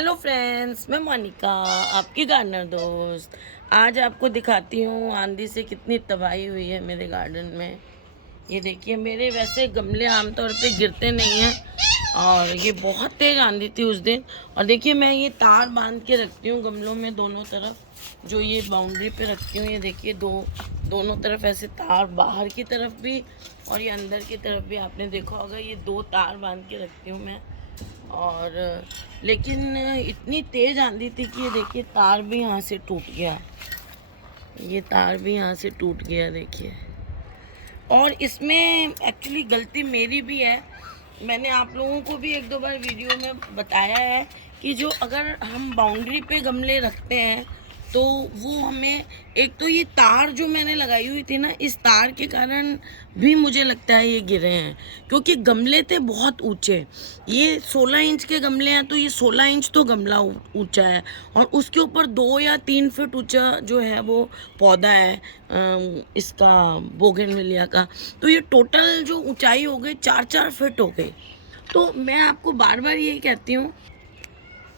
Hello friends, मैं मोनिका, आपकी gardener दोस्त। आज आपको दिखाती हूँ आंधी से कितनी तबाही हुई है मेरे गार्डन में। ये देखिए, मेरे वैसे गमले आमतौर पे गिरते नहीं हैं और ये बहुत तेज़ आंधी थी उस दिन। और देखिए, मैं ये तार बांध के रखती हूँ गमलों में दोनों तरफ, जो ये बाउंड्री पे रखती हूँ। ये देखिए, दोनों तरफ ऐसे तार, बाहर की तरफ भी और ये अंदर की तरफ भी। आपने देखा होगा, ये 2 तार बांध के रखती हूँ मैं। और लेकिन इतनी तेज़ आंधी थी कि ये देखिए, तार भी यहाँ से टूट गया। ये तार भी यहाँ से टूट गया, देखिए। और इसमें एक्चुअली गलती मेरी भी है। मैंने आप लोगों को भी 1-2 बार वीडियो में बताया है कि जो अगर हम बाउंड्री पे गमले रखते हैं तो वो हमें, एक तो ये तार जो मैंने लगाई हुई थी ना, इस तार के कारण भी मुझे लगता है ये गिरे हैं, क्योंकि गमले थे बहुत ऊंचे। ये 16 इंच के गमले हैं, तो ये 16 इंच तो गमला ऊंचा है और उसके ऊपर 2 या 3 फीट ऊंचा जो है वो पौधा है इसका, बोगनविलिया का। तो ये टोटल जो ऊंचाई हो गई 4-4 फीट हो गई। तो मैं आपको बार बार यही कहती हूँ,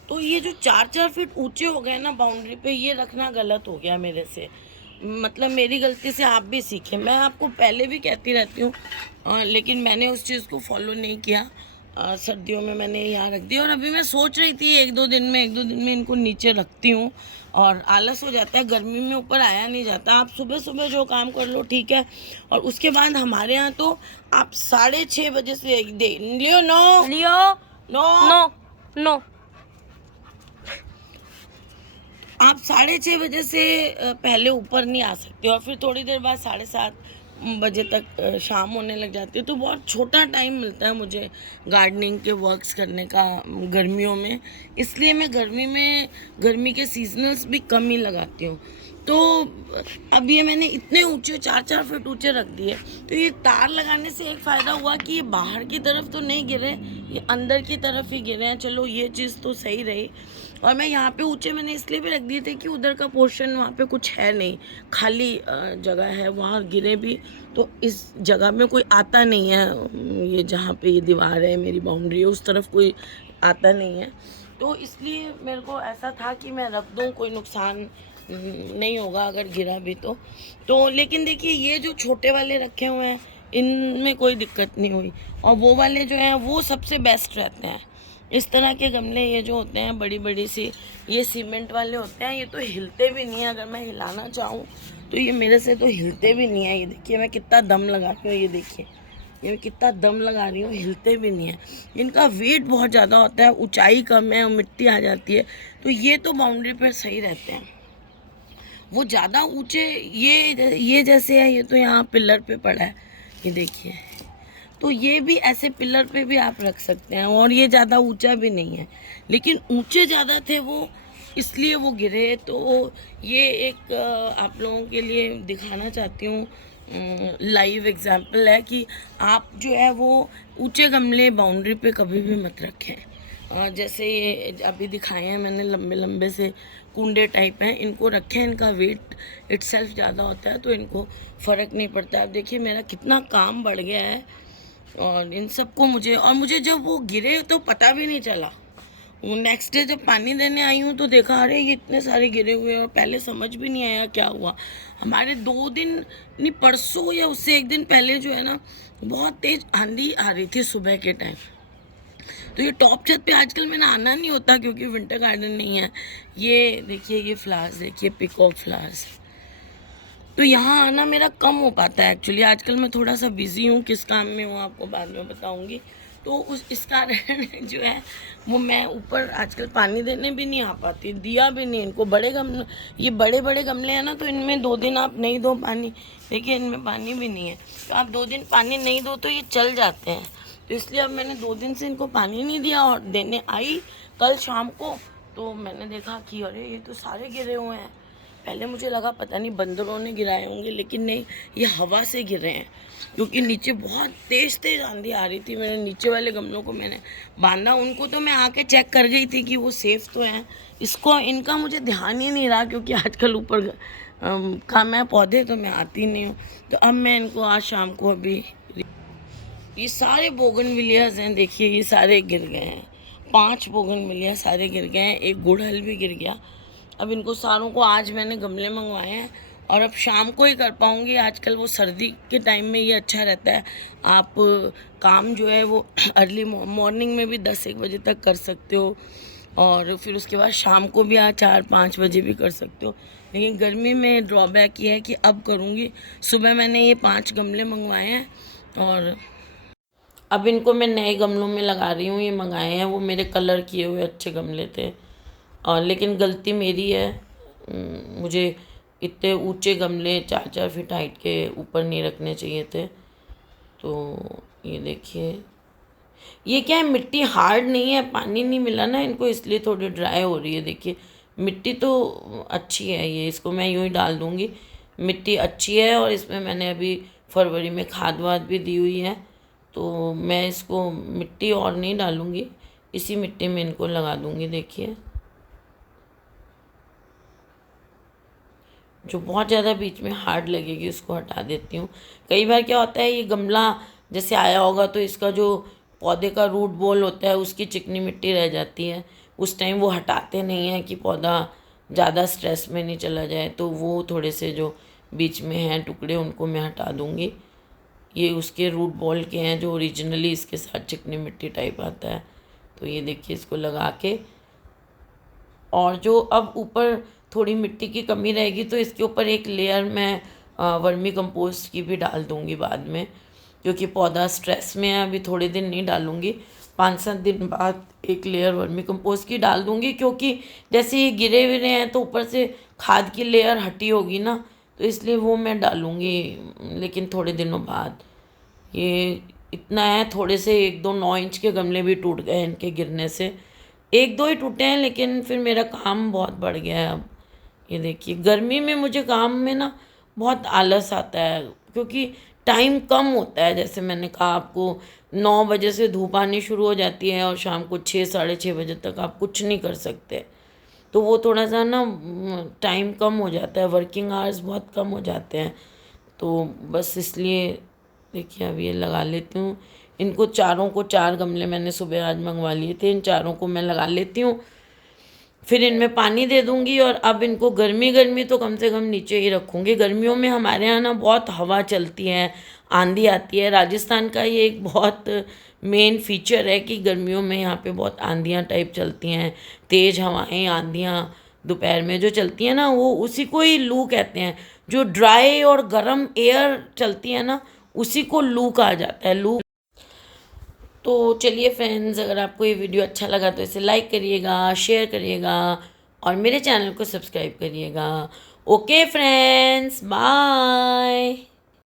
तो ये जो 4-4 फीट ऊंचे हो गए ना बाउंड्री पे, ये रखना गलत हो गया मेरे से। मतलब मेरी गलती से आप भी सीखें। मैं आपको पहले भी कहती रहती हूँ, लेकिन मैंने उस चीज़ को फॉलो नहीं किया। सर्दियों में मैंने यहाँ रख दिया और अभी मैं सोच रही थी 1-2 दिन में इनको नीचे रखती हूँ। और आलस हो जाता है, गर्मी में ऊपर आया नहीं जाता। आप सुबह सुबह जो काम कर लो ठीक है। और उसके बाद हमारे यहाँ तो आप 6:30 बजे से लियो नो लियो नो नो नो आप 6:30 बजे से पहले ऊपर नहीं आ सकते। और फिर थोड़ी देर बाद 7:30 बजे तक शाम होने लग जाती है। तो बहुत छोटा टाइम मिलता है मुझे गार्डनिंग के वर्क्स करने का गर्मियों में। इसलिए मैं गर्मी के सीजनल्स भी कम ही लगाती हूँ। तो अब ये मैंने इतने ऊंचे 4-4 फीट ऊंचे रख दिए। तो ये तार लगाने से एक फ़ायदा हुआ कि ये बाहर की तरफ तो नहीं गिरे, ये अंदर की तरफ ही गिरे हैं। चलो, ये चीज़ तो सही रही। और मैं यहाँ पे ऊंचे मैंने इसलिए भी रख दिए थे कि उधर का पोर्शन, वहाँ पे कुछ है नहीं, खाली जगह है, वहाँ गिरे भी तो इस जगह में कोई आता नहीं है। ये जहाँ पे ये दीवार है, मेरी बाउंड्री है, उस तरफ कोई आता नहीं है। तो इसलिए मेरे को ऐसा था कि मैं रख दूँ, कोई नुकसान नहीं होगा अगर गिरा भी तो लेकिन देखिए, ये जो छोटे वाले रखे हुए हैं इनमें कोई दिक्कत नहीं हुई। और वो वाले जो हैं वो सबसे बेस्ट रहते हैं। इस तरह के गमले ये जो होते हैं बड़ी बड़ी सी, ये सीमेंट वाले होते हैं। ये तो हिलते भी नहीं है, अगर मैं हिलाना चाहूँ तो ये मेरे से तो हिलते भी नहीं है। ये देखिए, मैं कितना दम लगाती हूँ, ये देखिए, ये कितना दम लगा रही हूँ, हिलते भी नहीं है। इनका वेट बहुत ज़्यादा होता है, ऊंचाई कम है और मिट्टी आ जाती है। तो ये तो बाउंड्री पर सही रहते हैं। वो ज़्यादा ऊंचे ये जैसे है, ये तो यहाँ पिलर पे पड़ा है, ये देखिए। तो ये भी ऐसे पिलर पे भी आप रख सकते हैं और ये ज़्यादा ऊंचा भी नहीं है। लेकिन ऊंचे ज़्यादा थे वो, इसलिए वो गिरे। तो ये एक आप लोगों के लिए दिखाना चाहती हूँ, लाइव एग्जांपल है कि आप जो है वो ऊंचे गमले बाउंड्री पे कभी भी मत रखें। जैसे ये अभी दिखाए हैं मैंने, लंबे लंबे से कुंडे टाइप हैं, इनको रखें। इनका वेट इटसेल्फ ज़्यादा होता है तो इनको फ़र्क नहीं पड़ता है। अब देखिए, मेरा कितना काम बढ़ गया है। और इन सबको मुझे जब वो गिरे तो पता भी नहीं चला। वो नेक्स्ट डे जब पानी देने आई हूँ तो देखा, अरे ये इतने सारे गिरे हुए हैं। और पहले समझ भी नहीं आया क्या हुआ। हमारे 2 दिन नहीं, परसों या उससे 1 दिन पहले जो है ना, बहुत तेज़ आंधी आ रही थी सुबह के टाइम। तो ये टॉप छत पे आजकल मैंने आना नहीं होता क्योंकि विंटर गार्डन नहीं है। ये देखिए, ये फ्लावर्स देखिए, पिकॉक फ्लावर्स। तो यहाँ आना मेरा कम हो पाता है एक्चुअली। आजकल मैं थोड़ा सा बिजी हूँ, किस काम में हूँ आपको बाद में बताऊँगी। तो इस कारण जो है वो मैं ऊपर आजकल पानी देने भी नहीं आ पाती, दिया भी नहीं इनको। ये बड़े बड़े गमले हैं ना, तो इनमें 2 दिन आप नहीं दो पानी, देखिए इनमें पानी भी नहीं है। तो आप 2 दिन पानी नहीं दो तो ये चल जाते हैं। तो इसलिए अब मैंने 2 दिन से इनको पानी नहीं दिया। और देने आई कल शाम को तो मैंने देखा कि अरे ये तो सारे गिरे हुए हैं। पहले मुझे लगा पता नहीं बंदरों ने गिराए होंगे, लेकिन नहीं, ये हवा से गिरे हैं। क्योंकि नीचे बहुत तेज़ आंधी आ रही थी। मैंने नीचे वाले गमलों को मैंने बांधा, उनको तो मैं आके चेक कर गई थी कि वो सेफ़ तो हैं। इनका मुझे ध्यान ही नहीं रहा क्योंकि आजकल ऊपर काम है पौधे, तो मैं आती नहीं हूँ। तो अब मैं इनको आज शाम को, अभी ये सारे बोगनविलियाज हैं, देखिए ये सारे गिर गए हैं। 5 बोगनविलिया सारे गिर गए हैं, एक गुड़हल भी गिर गया। अब इनको सारों को आज मैंने गमले मंगवाए हैं और अब शाम को ही कर पाऊँगी। आजकल वो सर्दी के टाइम में ये अच्छा रहता है, आप काम जो है वो अर्ली मॉर्निंग में भी 10-1 बजे तक कर सकते हो और फिर उसके बाद शाम को भी आप 4-5 बजे भी कर सकते हो। लेकिन गर्मी में ड्रॉबैक ये है कि अब करूँगी। सुबह मैंने ये 5 गमले मंगवाए हैं और अब इनको मैं नए गमलों में लगा रही हूँ। ये मंगाए हैं, वो मेरे कलर किए हुए अच्छे गमले थे और लेकिन गलती मेरी है, मुझे इतने ऊंचे गमले 4-4 फीट हाइट के ऊपर नहीं रखने चाहिए थे। तो ये देखिए, ये क्या है, मिट्टी हार्ड नहीं है, पानी नहीं मिला ना इनको, इसलिए थोड़ी ड्राई हो रही है। देखिए मिट्टी तो अच्छी है, ये इसको मैं यूँ ही डाल दूँगी। मिट्टी अच्छी है और इसमें मैंने अभी फरवरी में खाद वाद भी दी हुई है, तो मैं इसको मिट्टी और नहीं डालूँगी, इसी मिट्टी में इनको लगा दूँगी। देखिए जो बहुत ज़्यादा बीच में हार्ड लगेगी उसको हटा देती हूँ। कई बार क्या होता है, ये गमला जैसे आया होगा तो इसका जो पौधे का रूट बॉल होता है उसकी चिकनी मिट्टी रह जाती है, उस टाइम वो हटाते नहीं हैं कि पौधा ज़्यादा स्ट्रेस में नहीं चला जाए, तो वो थोड़े से जो बीच में हैं टुकड़े उनको मैं हटा दूँगी। ये उसके रूट बॉल के हैं जो ओरिजिनली इसके साथ चिकनी मिट्टी टाइप आता है। तो ये देखिए इसको लगा के, और जो अब ऊपर थोड़ी मिट्टी की कमी रहेगी तो इसके ऊपर एक लेयर मैं वर्मी कंपोस्ट की भी डाल दूँगी बाद में, क्योंकि पौधा स्ट्रेस में है। अभी थोड़े दिन नहीं डालूँगी, 5-7 दिन बाद एक लेयर वर्मी कंपोस्ट की डाल दूँगी, क्योंकि जैसे ये गिरे हुए हैं तो ऊपर से खाद की लेयर हटी होगी ना, तो इसलिए वो मैं डालूँगी लेकिन थोड़े दिनों बाद। ये इतना है, थोड़े से 1-2 9 इंच के गमले भी टूट गए इनके गिरने से। 1-2 ही टूटे हैं, लेकिन फिर मेरा काम बहुत बढ़ गया है अब। ये देखिए गर्मी में मुझे काम में ना बहुत आलस आता है, क्योंकि टाइम कम होता है। जैसे मैंने कहा आपको, 9 बजे से धूप आनी शुरू हो जाती है और शाम को 6-6:30 बजे तक आप कुछ नहीं कर सकते। तो वो थोड़ा सा ना टाइम कम हो जाता है, वर्किंग आवर्स बहुत कम हो जाते हैं। तो बस इसलिए देखिए अब ये लगा लेती हूँ। इनको चारों को 4 गमले मैंने सुबह आज मंगवा लिए थे, इन चारों को मैं लगा लेती हूँ, फिर इनमें पानी दे दूँगी। और अब इनको गर्मी तो कम से कम नीचे ही रखूँगी। गर्मियों में हमारे यहाँ ना बहुत हवा चलती है, आंधी आती है। राजस्थान का ये एक बहुत मेन फीचर है कि गर्मियों में यहाँ पे बहुत आंधियाँ टाइप चलती हैं, तेज़ हवाएं, आंधियाँ दोपहर में जो चलती हैं ना, वो उसी को ही लू कहते हैं। जो ड्राई और गर्म एयर चलती है ना, उसी को लू कहा जाता है, लू। तो चलिए फ्रेंड्स, अगर आपको ये वीडियो अच्छा लगा तो इसे लाइक करिएगा, शेयर करिएगा और मेरे चैनल को सब्सक्राइब करिएगा। Okay friends, bye.